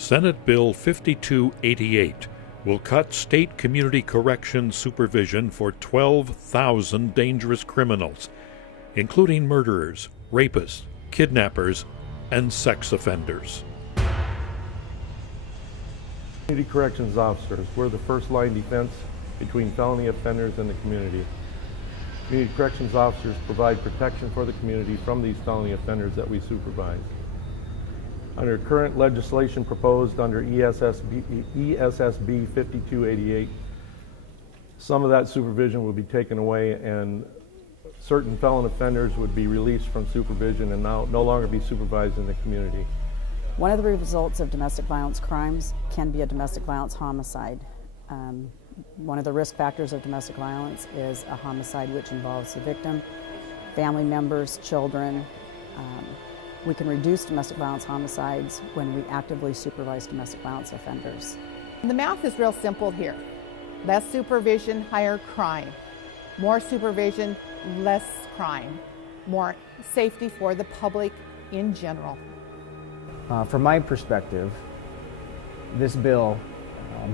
Senate Bill 5288 will cut state community correction supervision for 12,000 dangerous criminals, including murderers, rapists, kidnappers, and sex offenders. Community corrections officers, we're the first line defense between felony offenders and the community. Community corrections officers provide protection for the community from these felony offenders that we supervise. Under current legislation proposed under ESSB 5288, some of that supervision will be taken away and certain felon offenders would be released from supervision and now no longer be supervised in the community. One of the results of domestic violence crimes can be a domestic violence homicide. One of the risk factors of domestic violence is a homicide which involves the victim, family members, children. We can reduce domestic violence homicides when we actively supervise domestic violence offenders. The math is real simple here. Less supervision, higher crime. More supervision, less crime. More safety for the public in general. From my perspective, this bill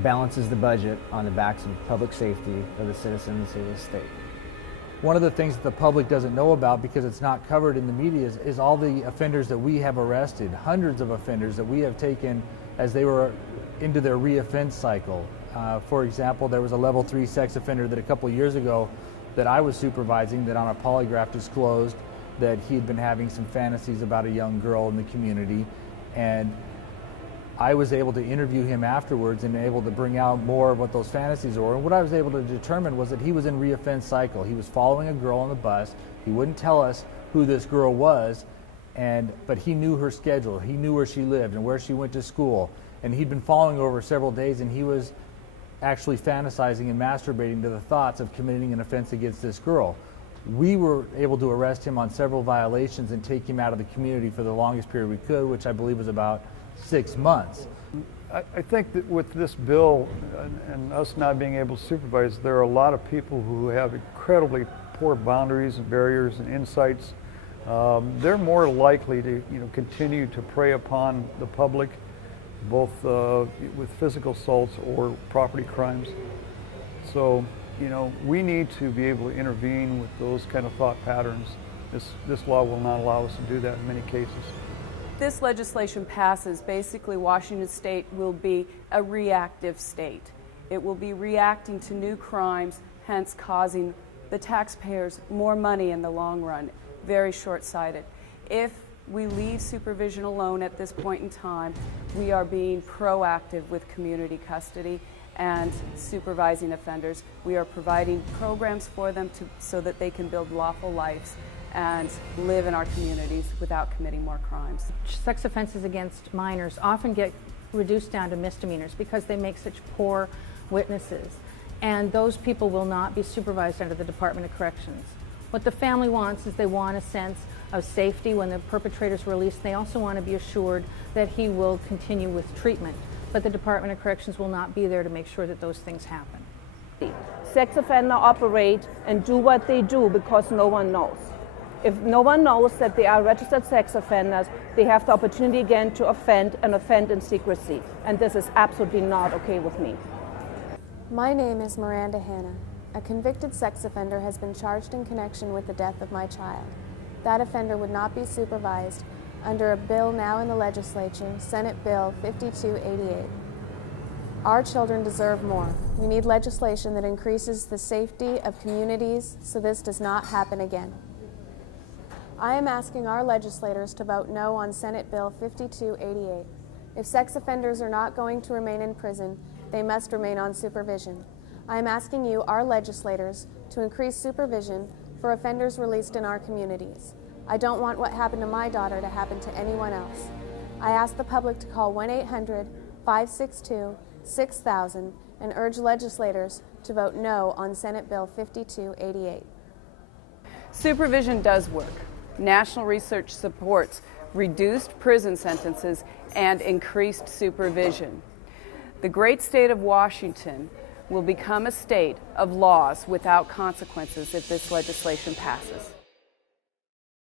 balances the budget on the backs of public safety of the citizens of the state. One of the things that the public doesn't know about because it's not covered in the media is all the offenders that we have arrested, hundreds of offenders that we have taken as they were into their reoffense cycle. For example, there was a level 3 sex offender that a couple years ago that I was supervising that on a polygraph disclosed that he had been having some fantasies about a young girl in the community, and I was able to interview him afterwards and able to bring out more of what those fantasies were. And what I was able to determine was that he was in reoffense cycle. He was following a girl on the bus. He wouldn't tell us who this girl was, but he knew her schedule. He knew where she lived and where she went to school. And he'd been following her over several days, and he was actually fantasizing and masturbating to the thoughts of committing an offense against this girl. We were able to arrest him on several violations and take him out of the community for the longest period we could, which I believe was about 6 months. I think that with this bill and us not being able to supervise, there are a lot of people who have incredibly poor boundaries and barriers and insights. They're more likely to continue to prey upon the public, both with physical assaults or property crimes. So we need to be able to intervene with those kind of thought patterns. This law will not allow us to do that in many cases. This legislation passes, basically Washington State will be a reactive state. It will be reacting to new crimes, hence causing the taxpayers more money in the long run. Very short-sighted. If we leave supervision alone at this point in time, we are being proactive with community custody and supervising offenders. We are providing programs for them so that they can build lawful lives and live in our communities without committing more crimes. Sex offenses against minors often get reduced down to misdemeanors because they make such poor witnesses. And those people will not be supervised under the Department of Corrections. What the family wants is they want a sense of safety when the perpetrator is released. They also want to be assured that he will continue with treatment. But the Department of Corrections will not be there to make sure that those things happen. Sex offenders operate and do what they do because no one knows. If no one knows that they are registered sex offenders, they have the opportunity again to offend and offend in secrecy. And this is absolutely not okay with me. My name is Maranda Hannah. A convicted sex offender has been charged in connection with the death of my child. That offender would not be supervised under a bill now in the legislature, Senate Bill 5288. Our children deserve more. We need legislation that increases the safety of communities so this does not happen again. I am asking our legislators to vote no on Senate Bill 5288. If sex offenders are not going to remain in prison, they must remain on supervision. I am asking you, our legislators, to increase supervision for offenders released in our communities. I don't want what happened to my daughter to happen to anyone else. I ask the public to call 1-800-562-6000 and urge legislators to vote no on Senate Bill 5288. Supervision does work. National research supports reduced prison sentences and increased supervision. The great state of Washington will become a state of laws without consequences if this legislation passes.